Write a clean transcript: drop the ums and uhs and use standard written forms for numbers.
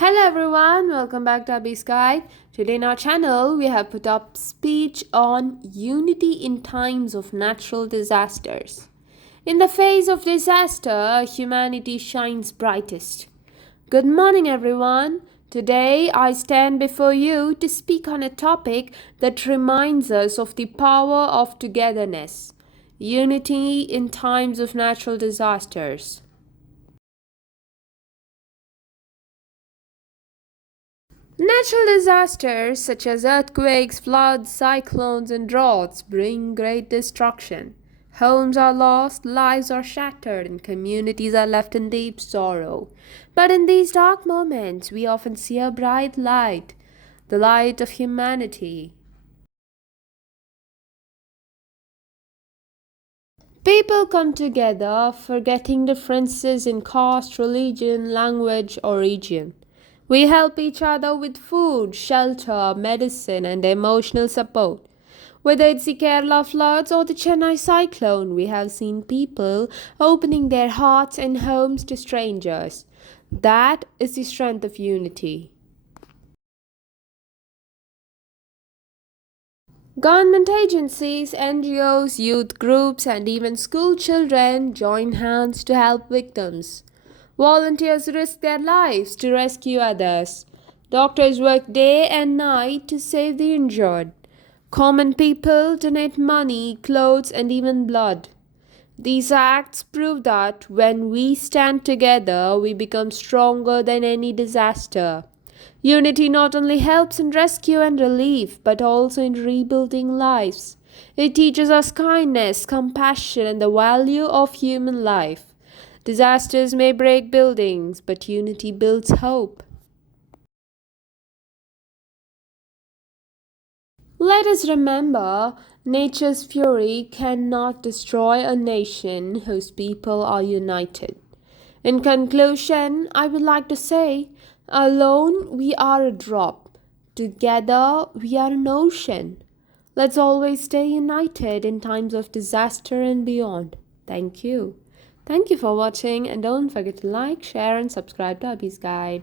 Hello everyone, welcome back to Abby's Guide. Today in our channel, we have put up speech on unity in times of natural disasters. In the face of disaster, humanity shines brightest. Good morning everyone. Today I stand before you to speak on a topic that reminds us of the power of togetherness. Unity in times of natural disasters. Natural disasters such as earthquakes, floods, cyclones, and droughts bring great destruction. Homes are lost, lives are shattered, and communities are left in deep sorrow. But in these dark moments, we often see a bright light, the light of humanity. People come together, forgetting differences in caste, religion, language, or region. We help each other with food, shelter, medicine, and emotional support. Whether it's the Kerala floods or the Chennai cyclone, we have seen people opening their hearts and homes to strangers. That is the strength of unity. Government agencies, NGOs, youth groups, and even school children join hands to help victims. Volunteers risk their lives to rescue others. Doctors work day and night to save the injured. Common people donate money, clothes, and even blood. These acts prove that when we stand together, we become stronger than any disaster. Unity not only helps in rescue and relief, but also in rebuilding lives. It teaches us kindness, compassion, and the value of human life. Disasters may break buildings, but unity builds hope. Let us remember, nature's fury cannot destroy a nation whose people are united. In conclusion, I would like to say, alone we are a drop, together we are an ocean. Let's always stay united in times of disaster and beyond. Thank you. Thank you for watching, and don't forget to like, share, and subscribe to Abby's Guide.